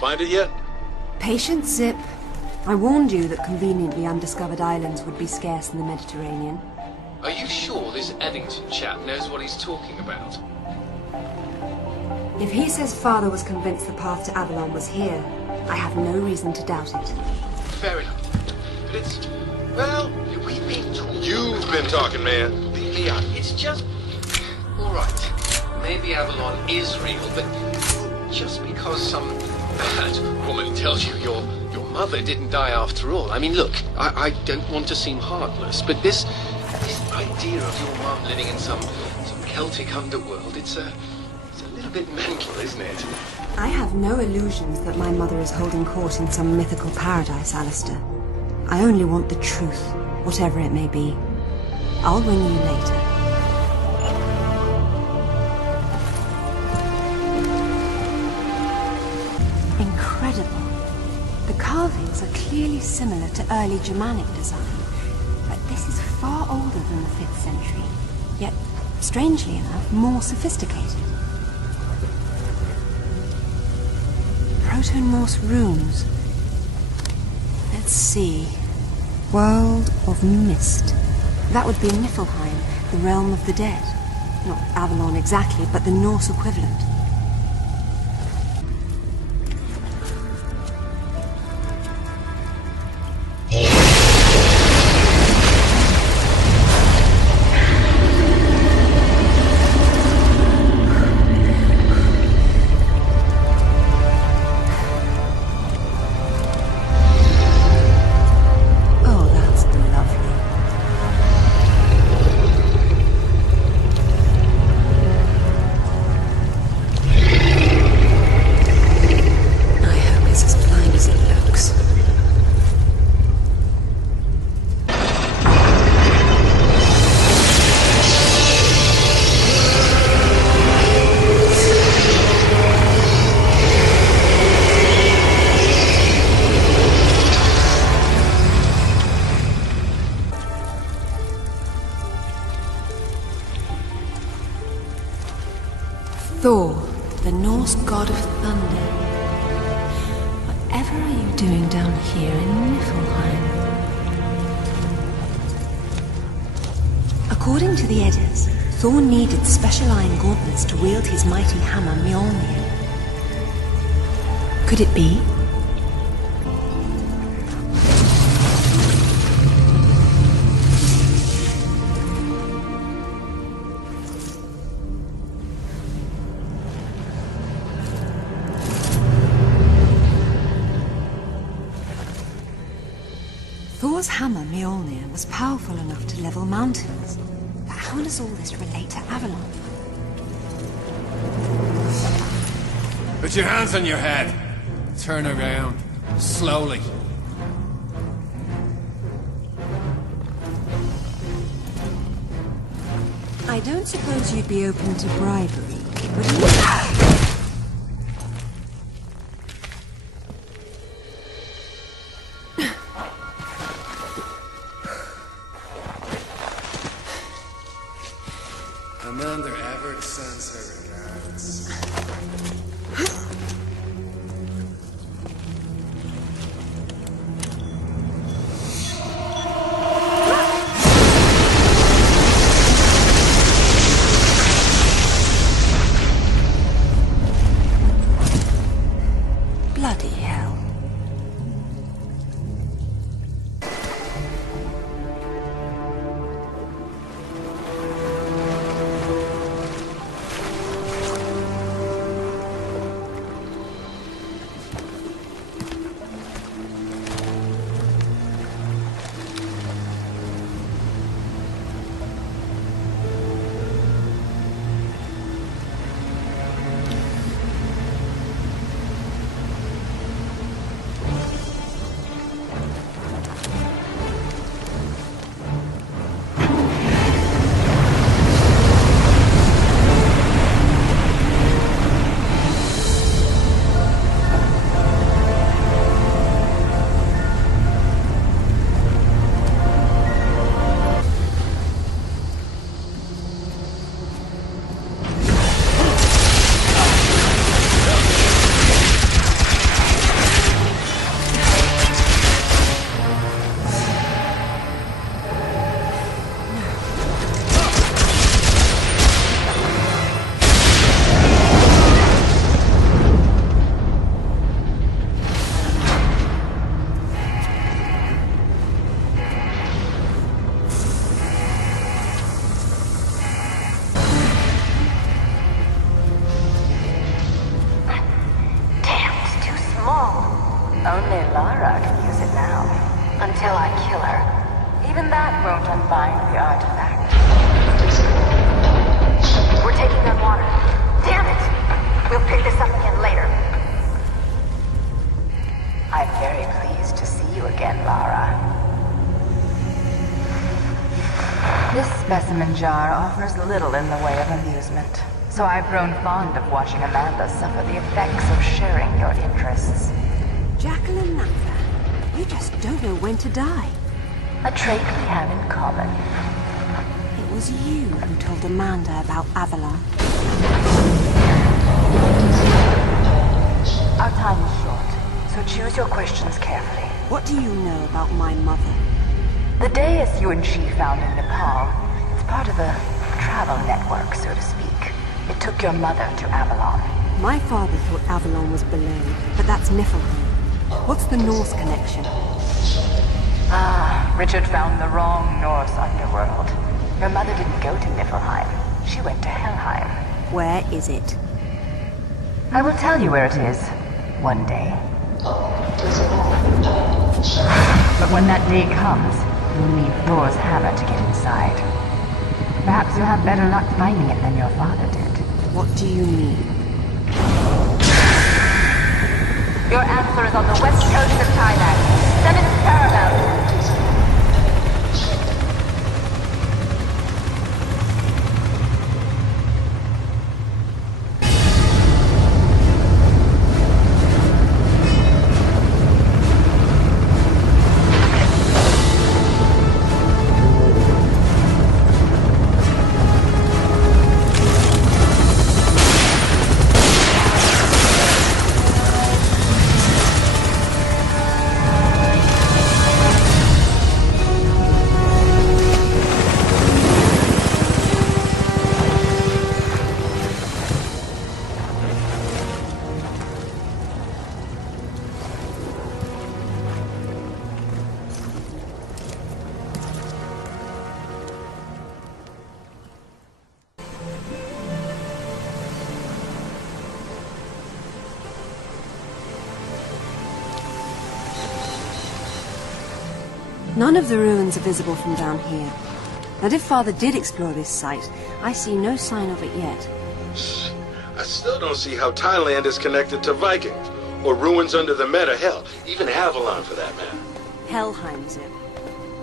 Find it yet? Patience, Zip. I warned you that conveniently undiscovered islands would be scarce in the Mediterranean. Are you sure this Eddington chap knows what he's talking about? If he says Father was convinced the path to Avalon was here, I have no reason to doubt it. Fair enough. But it's... well, we've been talking... You've been talking, man. Leon, it's just... all right. Maybe Avalon is real, but just because some bad woman tells you your mother didn't die after all. I mean, look, I don't want to seem heartless, but this idea of your mum living in some Celtic underworld, it's a little bit mental, isn't it? I have no illusions that my mother is holding court in some mythical paradise, Alistair. I only want the truth, whatever it may be. I'll ring you later. Incredible. The carvings are clearly similar to early Germanic design, but this is far older than the 5th century, yet, strangely enough, more sophisticated. Proto-Norse runes. Let's see. World of Mist. That would be Niflheim, the realm of the dead. Not Avalon exactly, but the Norse equivalent. Thor, the Norse god of thunder. Whatever are you doing down here in Niflheim? According to the Eddas, Thor needed special iron gauntlets to wield his mighty hammer Mjolnir. Could it be? Thor's hammer Mjolnir was powerful enough to level mountains. But how does all this relate to Avalon? Put your hands on your head. Turn around. Slowly. I don't suppose you'd be open to bribery, would you? Amanda Everett sends her regards. Bloody hell. Even that won't unbind the artifact. We're taking on water. Damn it! We'll pick this up again later. I'm very pleased to see you again, Lara. This specimen jar offers little in the way of amusement, so I've grown fond of watching Amanda suffer the effects of sharing your interests. Jacqueline Nathan, you just don't know when to die. A trait we have in common. It was you who told Amanda about Avalon. Our time is short, so choose your questions carefully. What do you know about my mother? The Deus you and she found in Nepal is part of a travel network, so to speak. It took your mother to Avalon. My father thought Avalon was below, but that's Niflheim. What's the Norse connection? Ah, Richard found the wrong Norse underworld. Your mother didn't go to Niflheim. She went to Helheim. Where is it? I will tell you where it is, one day. But when that day comes, you'll need Thor's hammer to get inside. Perhaps you'll have better luck finding it than your father did. What do you mean? Your answer is on the west coast of Thailand. 7th parallel. None of the ruins are visible from down here. And if Father did explore this site, I see no sign of it yet. I still don't see how Thailand is connected to Vikings, or ruins under the Meta, hell, even Avalon for that matter. Helheim's it.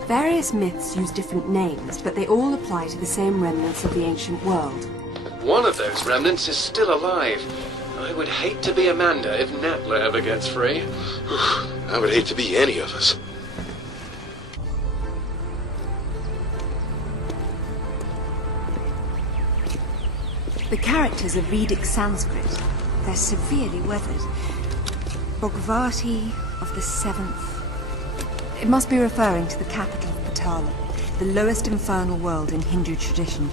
Various myths use different names, but they all apply to the same remnants of the ancient world. One of those remnants is still alive. I would hate to be Amanda if Natla ever gets free. I would hate to be any of us. The characters are Vedic Sanskrit. They're severely weathered. Bhagavati of the 7th. It must be referring to the capital of Patala, the lowest infernal world in Hindu tradition.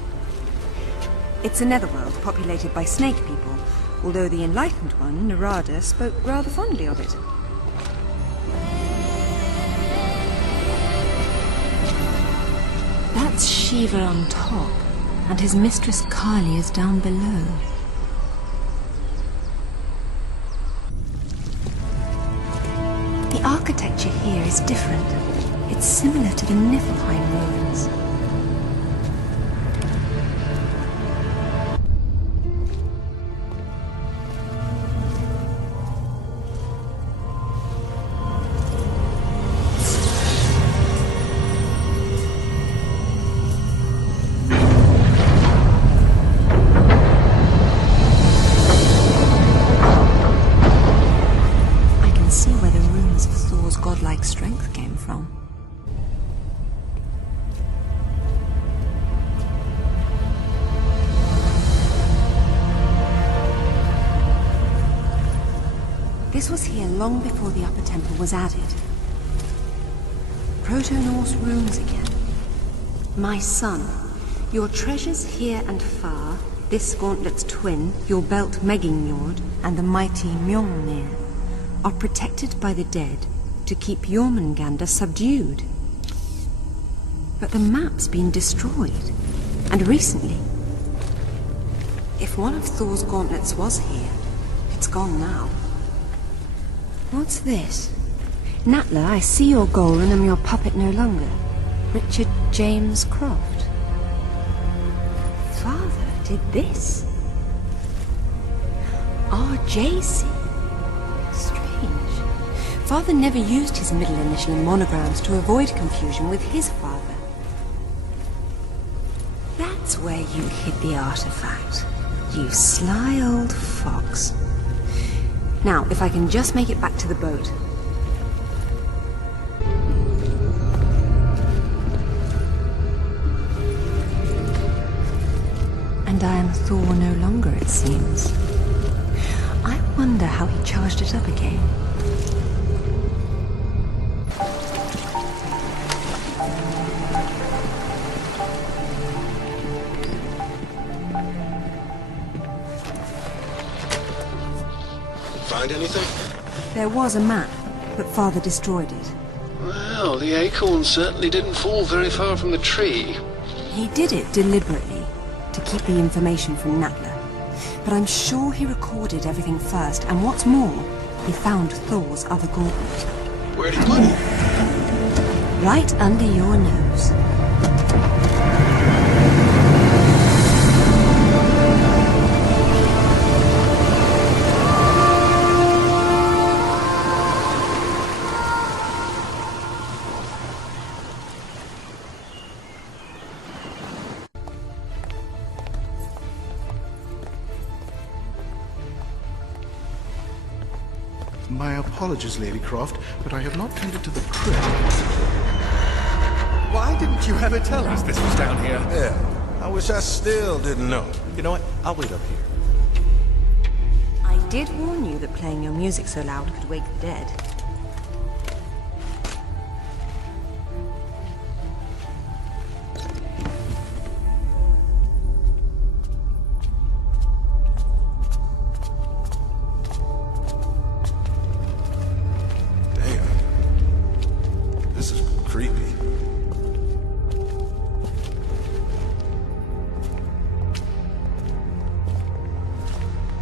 It's a netherworld populated by snake people, although the enlightened one, Narada, spoke rather fondly of it. That's Shiva on top, and his mistress Kali is down below. The architecture here is different. It's similar to the Niflheim ruins. Strength came from. This was here long before the upper temple was added. Proto-Norse runes again. My son, your treasures here and far, this gauntlet's twin, your belt Megingjord, and the mighty Mjolnir, are protected by the dead to keep Jormungandr subdued. But the map's been destroyed, and recently. If one of Thor's gauntlets was here, it's gone now. What's this? Natla, I see your goal and am your puppet no longer. Richard James Croft. Father did this. RJC. Strange. Father never used his middle initial in monograms to avoid confusion with his father. That's where you hid the artifact. You sly old fox. Now, if I can just make it back to the boat. And I am Thor no longer, it seems. I wonder how he charged it up again. Find anything? There was a map, but Father destroyed it. Well, the acorn certainly didn't fall very far from the tree. He did it deliberately, to keep the information from Natla. But I'm sure he recorded everything first, and what's more, he found Thor's other gauntlet. Where'd he put it? Right under your nose. My apologies, Lady Croft, but I have not tended to the crypt. Why didn't you ever tell us this was down here? Yeah, I wish I still didn't know. You know what? I'll wait up here. I did warn you that playing your music so loud could wake the dead.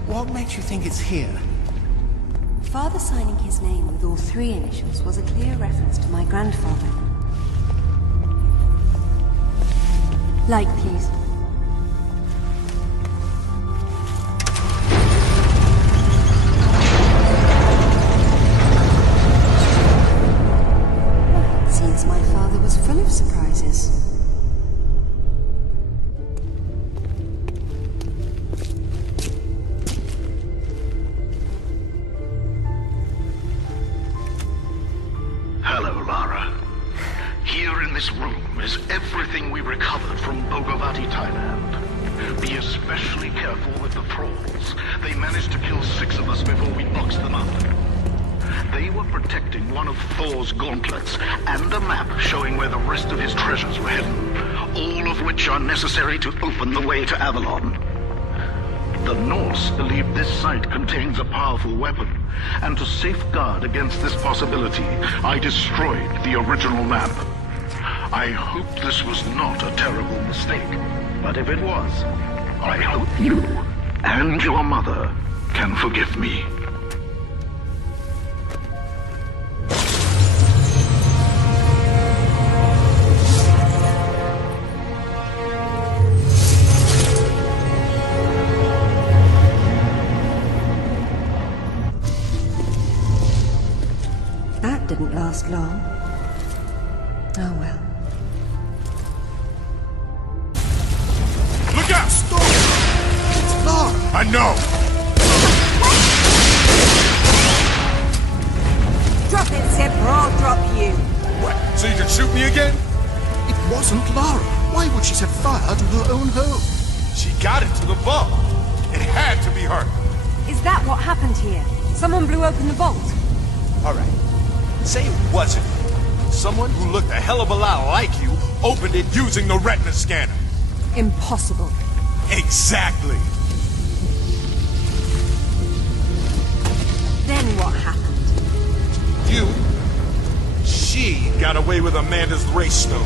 What makes you think it's here? Father signing his name with all three initials was a clear reference to my grandfather. Light, please. It seems my father was full of surprises. Hello, Lara. Here in this room is everything we recovered from Bogavati, Thailand. Be especially careful with the thralls. They managed to kill 6 of us before we boxed them up. They were protecting one of Thor's gauntlets and a map showing where the rest of his treasures were hidden, all of which are necessary to open the way to Avalon. The Norse believe this site contains a powerful weapon, and to safeguard against this possibility, I destroyed the original map. I hope this was not a terrible mistake, but if it was, I hope you and your mother can forgive me. Didn't last long. Oh well. Look out! Stop! It's Lara! I know! Drop it, Zip, or I'll drop you. What? So you can shoot me again? It wasn't Lara. Why would she set fire to her own home? She got into the vault. It had to be her. Is that what happened here? Someone blew open the vault? All right. Say it wasn't. Someone who looked a hell of a lot like you opened it using the retina scanner. Impossible. Exactly. Then what happened? She got away with Amanda's race stone.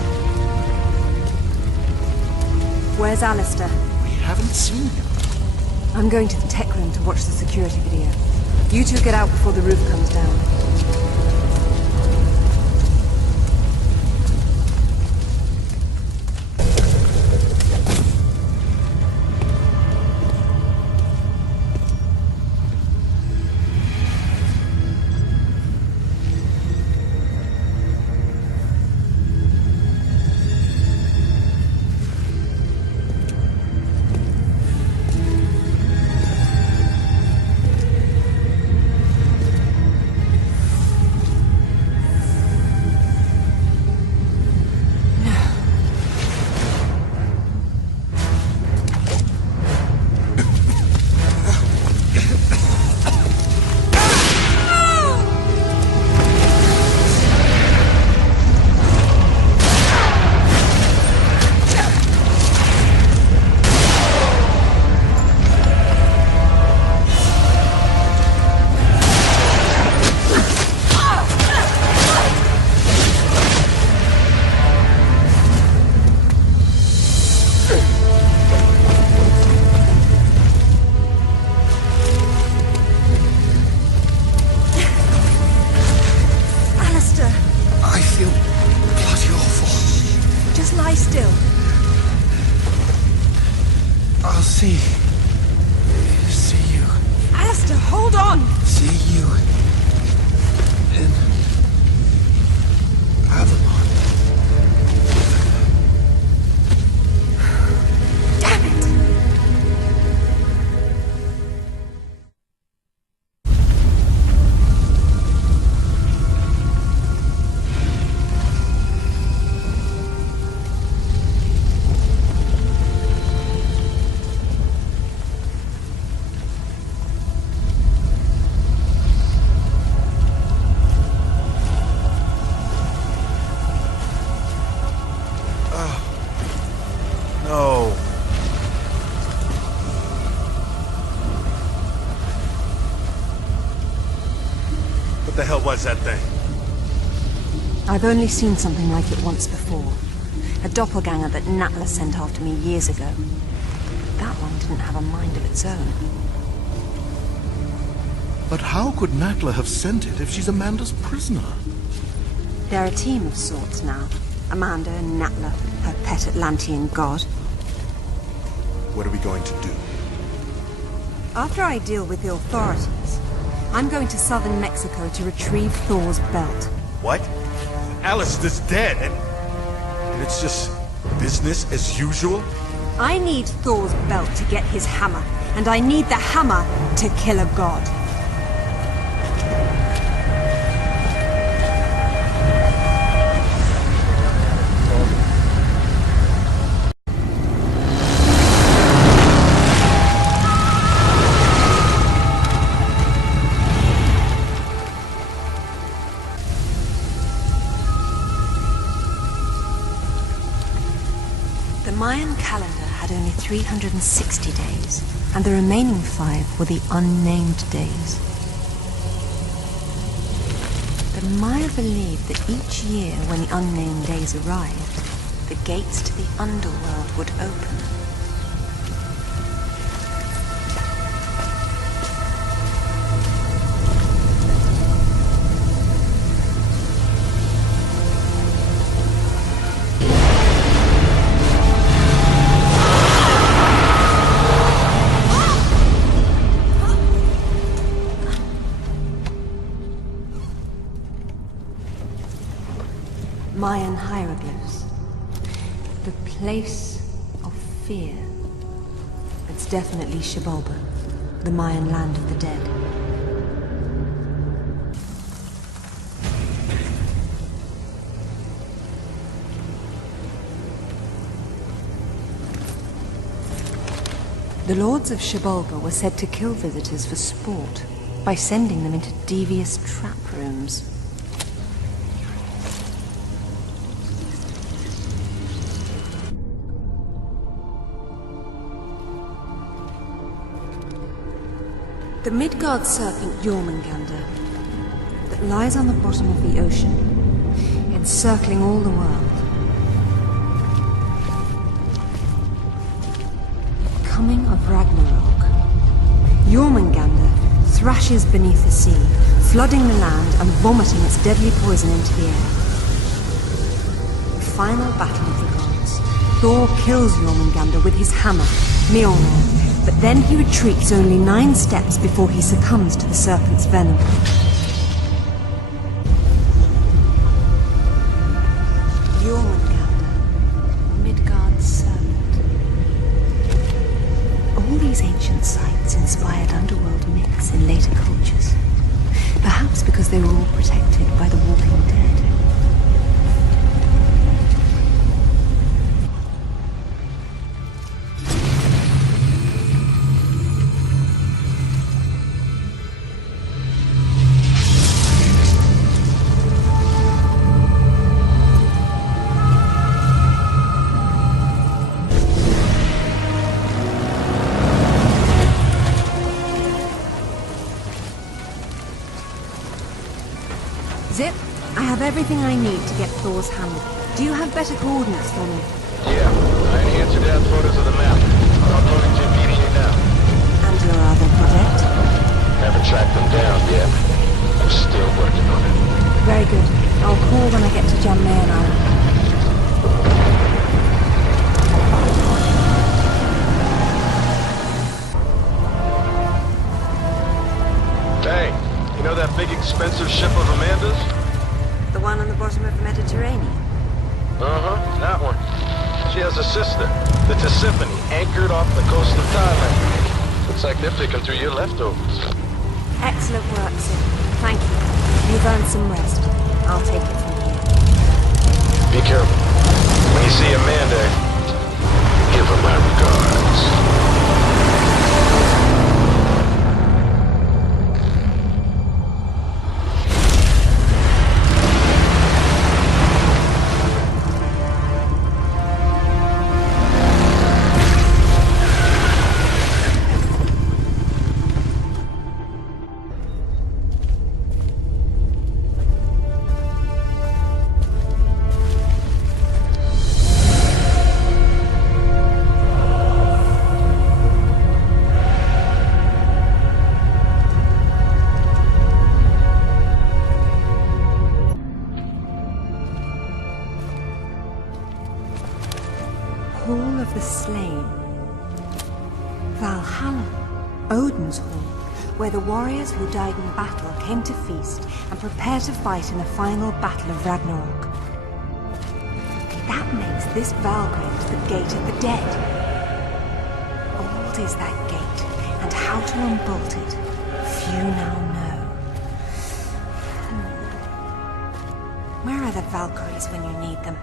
Where's Alistair? We haven't seen him. I'm going to the tech room to watch the security video. You two get out before the roof comes down. still. I'll see you. Alistair, hold on! See you in Avalon. Damn it! No. What the hell was that thing? I've only seen something like it once before. A doppelganger that Natla sent after me years ago. That one didn't have a mind of its own. But how could Natla have sent it if she's Amanda's prisoner? They're a team of sorts now. Amanda and Natla, her pet Atlantean god. What are we going to do? After I deal with the authorities, I'm going to southern Mexico to retrieve Thor's belt. What? Alistair's dead, and it's just business as usual? I need Thor's belt to get his hammer, and I need the hammer to kill a god. The Mayan calendar had only 360 days, and the remaining 5 were the unnamed days. The Maya believed that each year when the unnamed days arrived, the gates to the Underworld would open. Mayan hieroglyphs. The place of fear. It's definitely Xibalba, the Mayan land of the dead. The lords of Xibalba were said to kill visitors for sport by sending them into devious trap rooms. The Midgard serpent Jormungandr that lies on the bottom of the ocean, encircling all the world. Coming of Ragnarok. Jormungandr thrashes beneath the sea, flooding the land and vomiting its deadly poison into the air. Final battle of the gods. Thor kills Jormungandr with his hammer, Mjolnir. But then he retreats only 9 steps before he succumbs to the serpent's venom. Jormungandr, Midgard's serpent. All these ancient sites inspired underworld myths in later cultures. Perhaps because they were all protected by the Walking Dead. Zip, I have everything I need to get Thor's hammer. Do you have better coordinates for me? Yeah, I enhanced your dad's photos of the map. I'm uploading to immediately now. And your other project? Haven't tracked them down yet. I'm still working on it. Very good. I'll call when I get to Jan Mayen Island. ship of Amanda's? The one on the bottom of the Mediterranean? Uh-huh, that one. She has a sister, the Tisiphone, anchored off the coast of Thailand. Looks like they're picking through your leftovers. Excellent work, sir. Thank you. You've earned some rest. I'll take it from here. Be careful. When you see Amanda, give her my regards. Hall of the Slain. Valhalla, Odin's Hall, where the warriors who died in battle came to feast and prepare to fight in the final battle of Ragnarok. That makes this Valgrave the Gate of the Dead. Old is that gate, and how to unbolt it, few now know. Where are the Valkyries when you need them?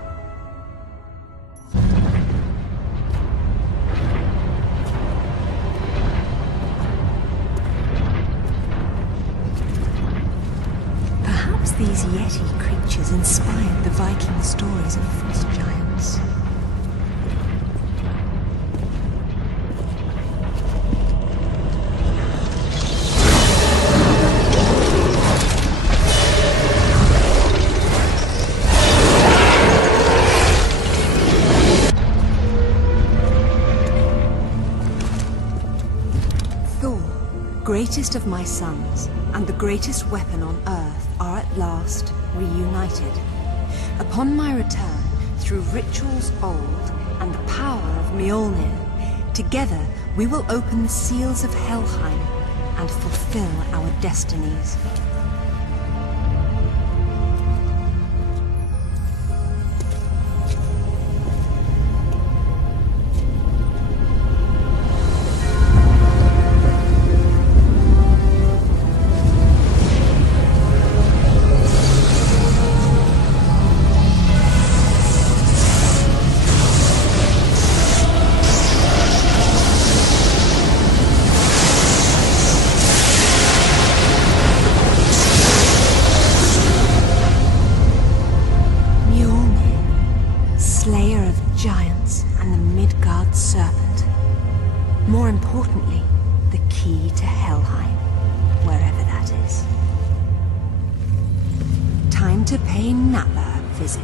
These Yeti creatures inspired the Viking stories of frost giants. Thor, greatest of my sons, and the greatest weapon on earth, are at last reunited. Upon my return, through rituals old and the power of Mjolnir, together we will open the seals of Helheim and fulfill our destinies. More importantly, the key to Helheim, wherever that is. Time to pay Natla a visit.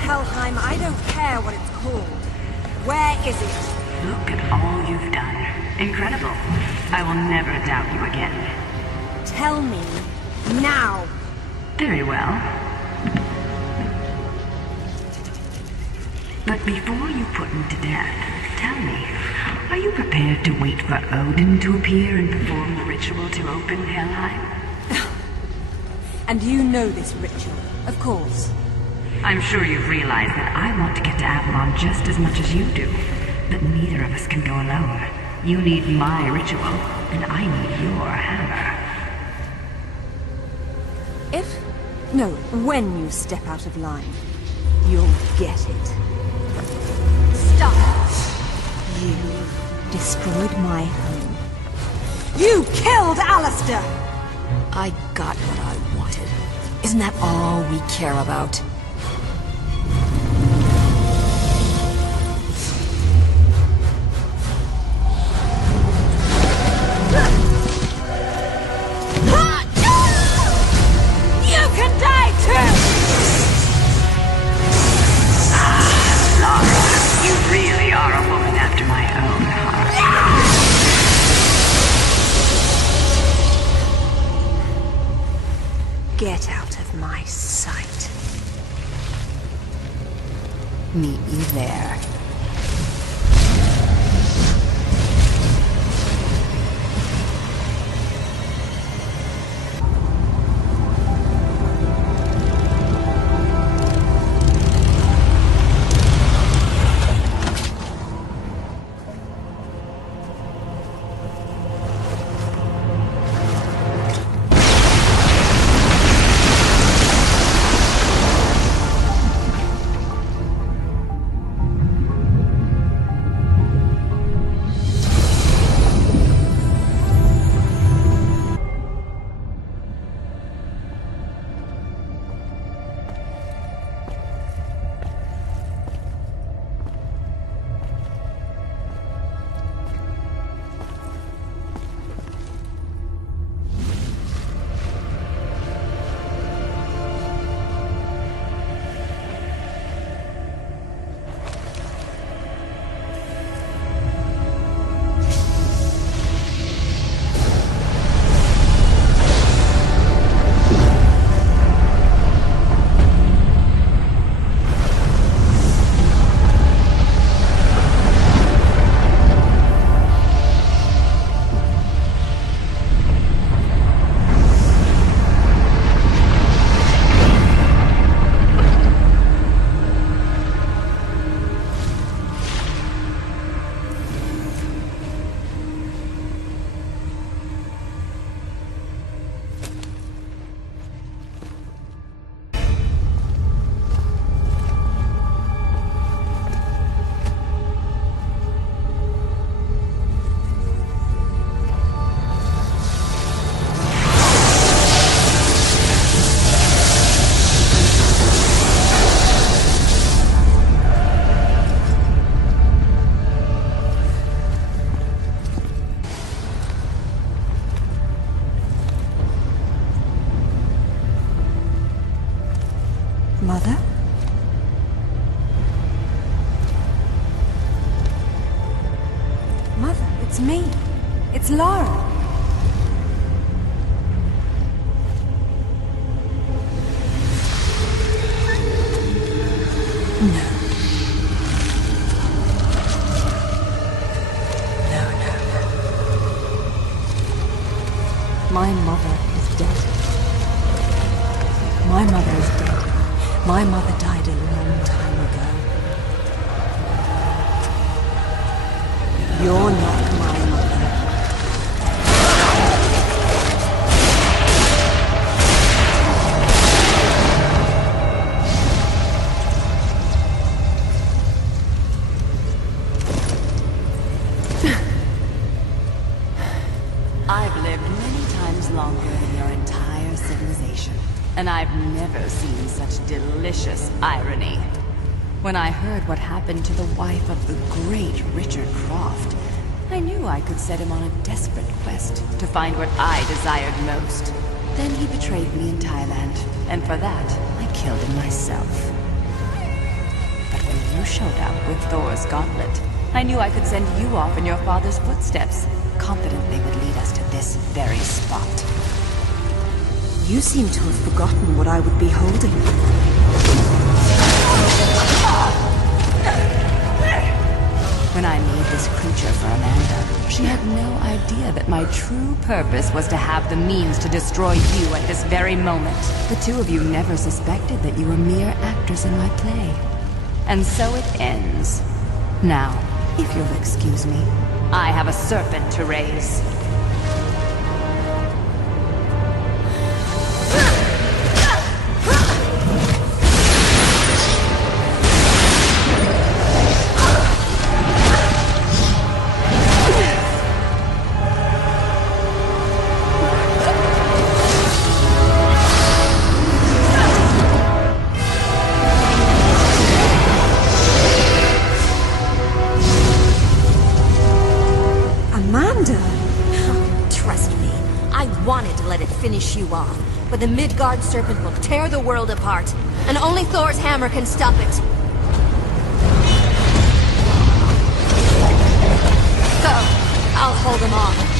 Helheim, I don't care what it's called. Where is it? Look at all you've done. Incredible. I will never doubt you again. Tell me, now. Very well. But before you put him to death, tell me, are you prepared to wait for Odin to appear and perform the ritual to open Helheim? And you know this ritual, of course. I'm sure you've realized that I want to get to Avalon just as much as you do. But neither of us can go alone. You need my ritual, and I need your hammer. When you step out of line, you'll get it. Stop! You destroyed my home. You killed Alistair! I got what I wanted. Isn't that all we care about? Meet you there. Mother? Mother, it's me. It's Lara. No. No. My mother is dead. My mother is dead. My mother died a long time ago. You're not my mother. I've lived many times longer than your entire civilization, and I've never seen such delicious irony. When I heard what happened to the wife of the great Richard Croft, I knew I could set him on a desperate quest to find what I desired most. Then he betrayed me in Thailand, and for that, I killed him myself. But when you showed up with Thor's gauntlet, I knew I could send you off in your father's footsteps, confident they would lead us to this very spot. You seem to have forgotten what I would be holding. When I made this creature for Amanda, she had no idea that my true purpose was to have the means to destroy you at this very moment. The two of you never suspected that you were mere actors in my play. And so it ends. Now, if you'll excuse me, I have a serpent to raise. Finish you off, but the Midgard serpent will tear the world apart, and only Thor's hammer can stop it. Go! I'll hold him off.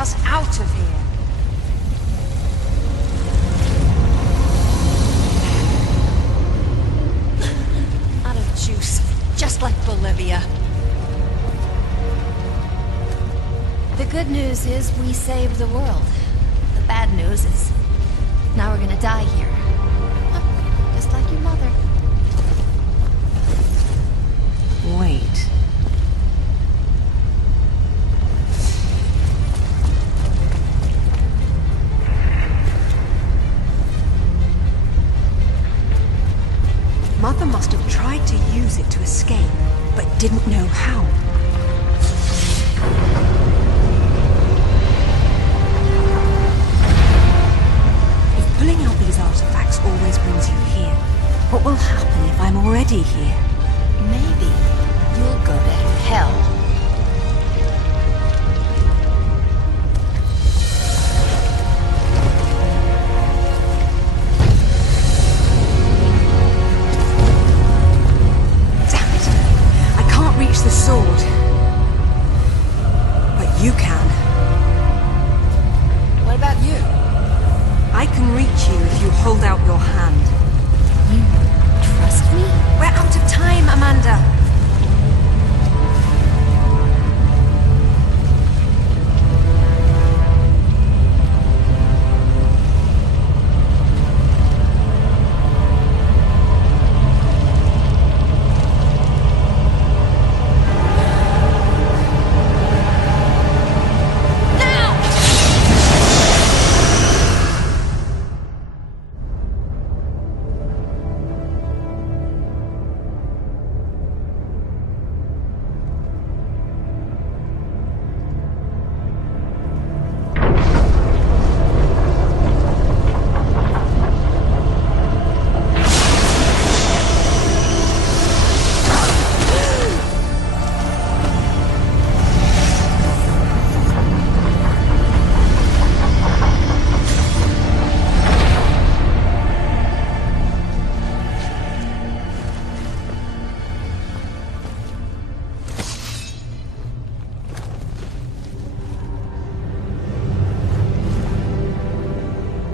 us out of here. Out of juice, just like Bolivia. The good news is we saved the world. The bad news is now we're gonna die here. Just like your mother. Wait. Mother must have tried to use it to escape, but didn't know how. If pulling out these artifacts always brings you here, what will happen if I'm already here? Maybe you'll go to hell. Damn it! I can't reach the sword. But you can. What about you? I can reach you if you hold out your hand. You trust me? We're out of time, Amanda.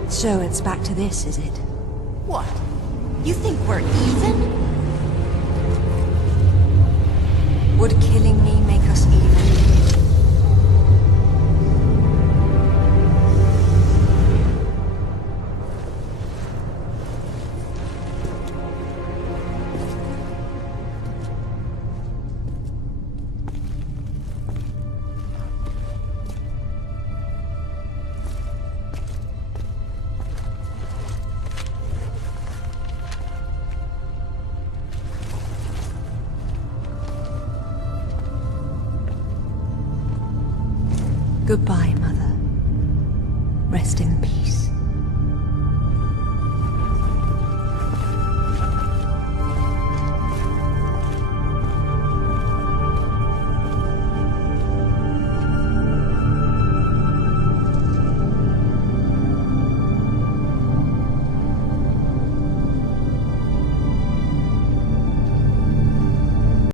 So it's back to this, is it? What? You think we're even? Would killing me make us even? Goodbye, Mother. Rest in peace.